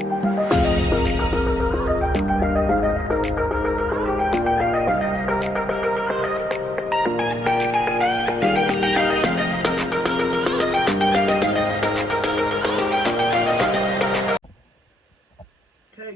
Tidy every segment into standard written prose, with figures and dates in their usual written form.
Okay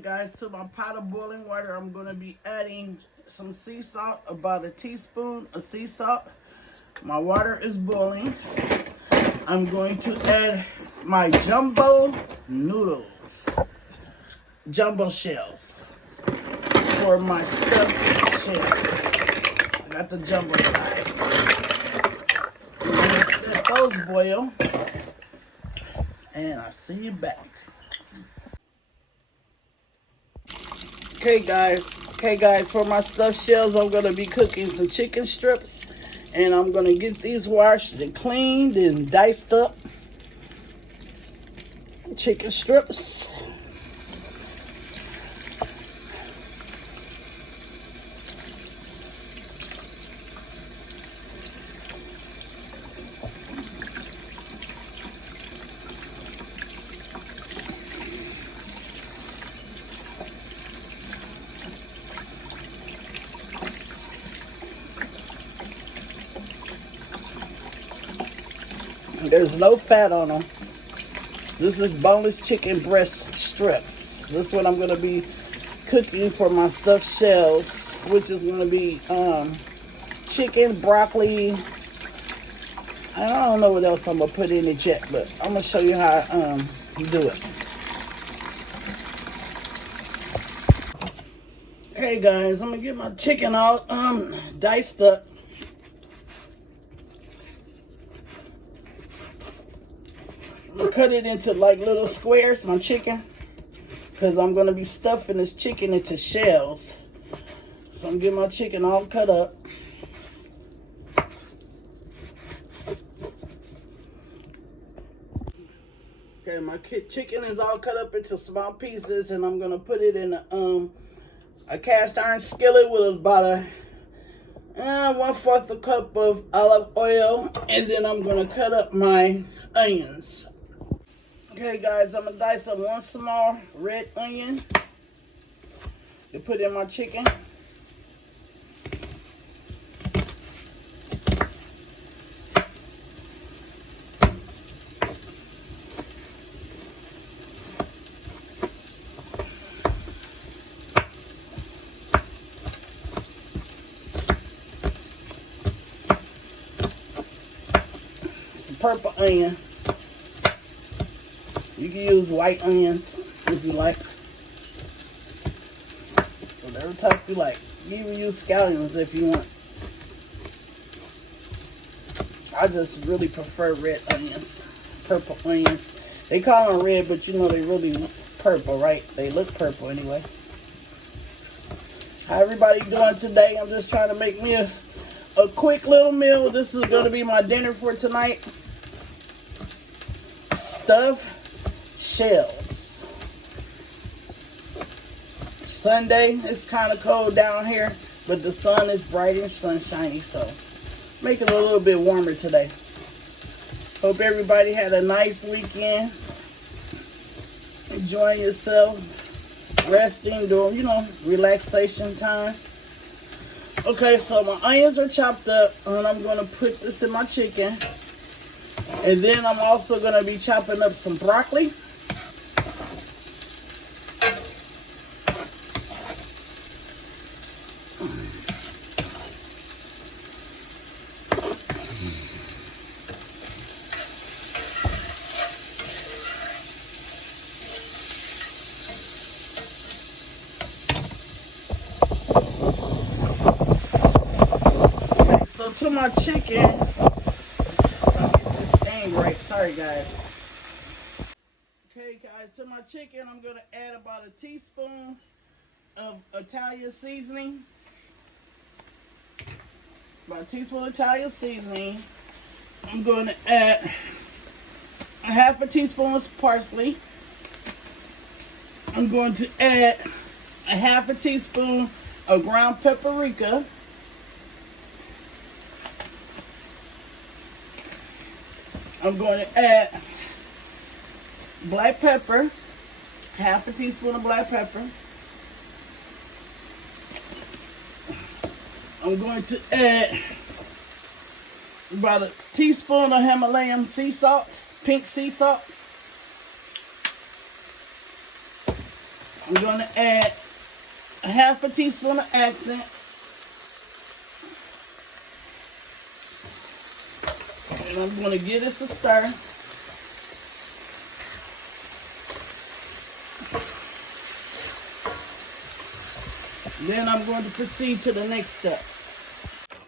guys, to my pot of boiling water, I'm going to be adding some sea salt, about a teaspoon of sea salt. My water is boiling. I'm going to add my jumbo noodles, jumbo shells for my stuffed shells. I got the jumbo size. Let those boil, and I'll see you back. Okay guys, for my stuffed shells, I'm going to be cooking some chicken strips. And I'm going to get these washed and cleaned and diced up. Chicken strips. There's no fat on them. This is boneless chicken breast strips. This is what I'm going to be cooking for my stuffed shells, which is going to be chicken, broccoli. I don't know what else I'm going to put in it yet, but I'm going to show you how you do it. Hey guys, I'm going to get my chicken all diced up. I'm going to cut it into like little squares, my chicken, because I'm going to be stuffing this chicken into shells. So I'm getting my chicken all cut up. Okay, my chicken is all cut up into small pieces, and I'm going to put it in a cast iron skillet with about a 1/4 a cup of olive oil, and then I'm going to cut up my onions. Okay guys, I'm going to dice up one small red onion to put in my chicken. Some purple onion. You can use white onions if you like. Whatever type you like. You can even use scallions if you want. I just really prefer red onions. Purple onions. They call them red, but you know they really purple, right? They look purple anyway. How everybody doing today? I'm just trying to make me a quick little meal. This is going to be my dinner for tonight. Stuffed shells. Sunday, it's kind of cold down here, but the sun is bright and sunshiny, so make it a little bit warmer today. Hope everybody had a nice weekend. Enjoying yourself, resting, doing, you know, relaxation time. Okay, so my onions are chopped up, and I'm going to put this in my chicken. And then I'm also going to be chopping up some broccoli. Okay, so to my chicken, I'll get this thing right. Sorry guys. Okay guys, to my chicken, I'm going to add about a teaspoon of Italian seasoning. About a teaspoon of Italian seasoning. I'm going to add a half a teaspoon of parsley. I'm going to add a half a teaspoon of ground paprika. I'm going to add black pepper. half a teaspoon of black pepper. I'm going to add about a teaspoon of Himalayan sea salt, pink sea salt. I'm going to add a half a teaspoon of accent. And I'm going to give this a stir. Then I'm going to proceed to the next step.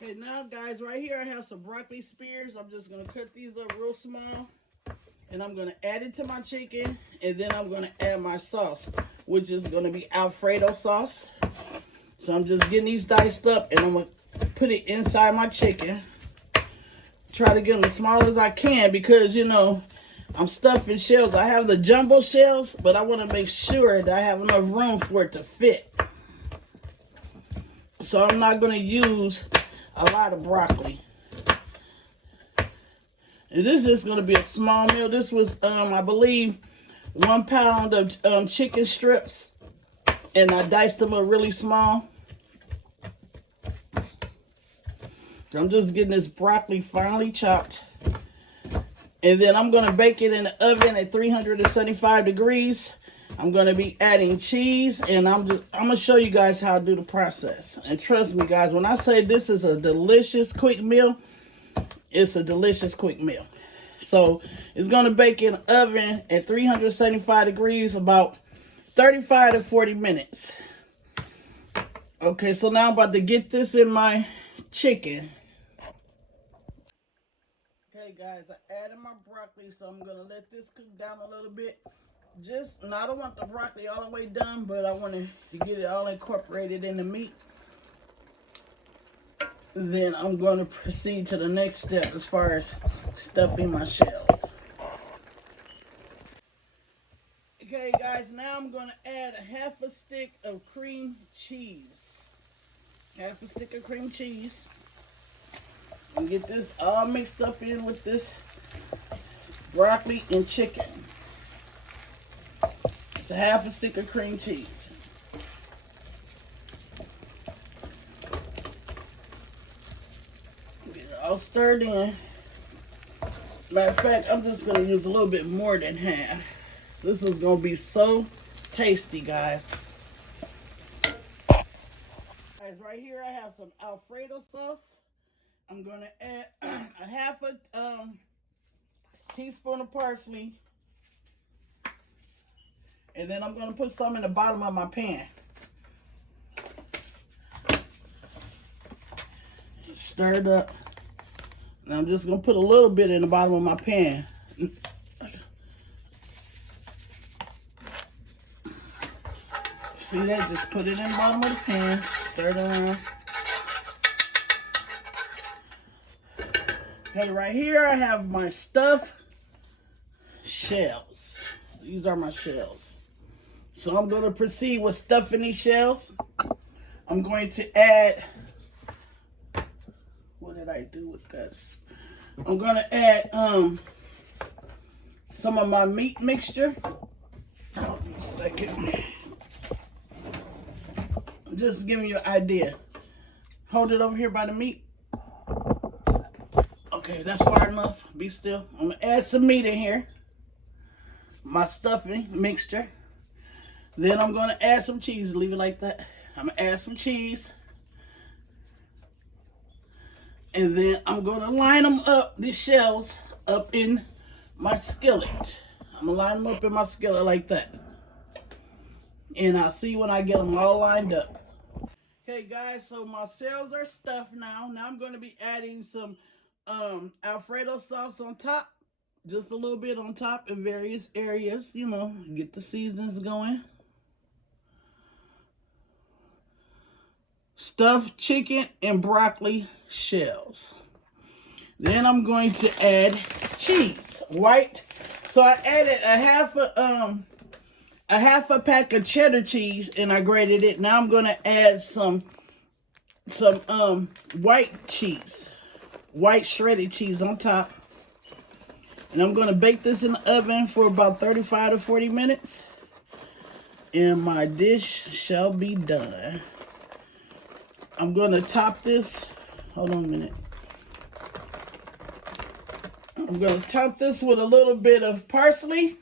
Okay, now guys, right here I have some broccoli spears. I'm just going to cut these up real small. And I'm going to add it to my chicken. And then I'm going to add my sauce, which is going to be Alfredo sauce. So I'm just getting these diced up and I'm going to put it inside my chicken. Try to get them as small as I can because, you know, I'm stuffing shells. I have the jumbo shells, but I want to make sure that I have enough room for it to fit. So I'm not going to use a lot of broccoli. And this is going to be a small meal. This was, I believe, 1 pound of chicken strips. And I diced them up really small. I'm just getting this broccoli finely chopped. And then I'm going to bake it in the oven at 375 degrees. I'm going to be adding cheese. And I'm going to show you guys how to do the process. And trust me, guys, when I say this is a delicious quick meal, it's a delicious quick meal. So it's going to bake in the oven at 375 degrees about 35 to 40 minutes. Okay, so now I'm about to get this in my chicken. Okay, guys, I added my broccoli, so I'm going to let this cook down a little bit. Now I don't want the broccoli all the way done, but I want to get it all incorporated in the meat. Then I'm going to proceed to the next step as far as stuffing my shells. Okay, guys, now I'm going to add a half a stick of cream cheese. Half a stick of cream cheese. And get this all mixed up in with this broccoli and chicken. It's a half a stick of cream cheese. Get it all stirred in. Matter of fact, I'm just going to use a little bit more than half. This is going to be so tasty, guys. Guys, right here I have some Alfredo sauce. I'm going to add a half a teaspoon of parsley. And then I'm going to put some in the bottom of my pan. Stir it up. And I'm just going to put a little bit in the bottom of my pan. See that? Just put it in the bottom of the pan. Stir it around. Okay, right here I have my stuffed shells. These are my shells. So I'm going to proceed with stuffing these shells. I'm going to add, what did I do with this? I'm going to add some of my meat mixture. Hold on a second. I'm just giving you an idea. Hold it over here by the meat. Okay, that's far enough. Be still. I'm going to add some meat in here. My stuffing mixture. Then I'm going to add some cheese. Leave it like that. I'm going to add some cheese. And then I'm going to line them up, these shells, up in my skillet. I'm going to line them up in my skillet like that. And I'll see when I get them all lined up. Okay, guys, so my shells are stuffed now. Now I'm going to be adding some Alfredo sauce on top. Just a little bit on top in various areas, you know, get the seasonings going. Stuffed chicken and broccoli shells. Then I'm going to add cheese, white. So I added a half a pack of cheddar cheese and I grated it. Now I'm going to add some white cheese, white shredded cheese on top. And I'm going to bake this in the oven for about 35 to 40 minutes. and my dish shall be done. I'm gonna top this. Hold on a minute. I'm gonna top this with a little bit of parsley.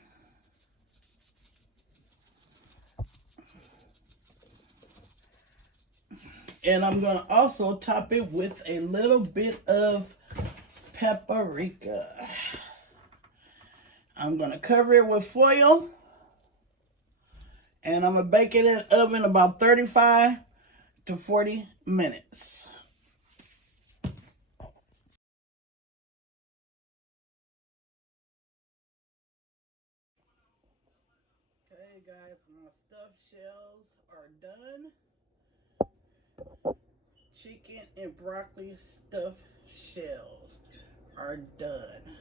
And I'm gonna also top it with a little bit of paprika. I'm gonna cover it with foil. And I'm gonna bake it in the oven about 35 to 40 minutes. Okay guys, my stuffed shells are done. Chicken and broccoli stuffed shells are done.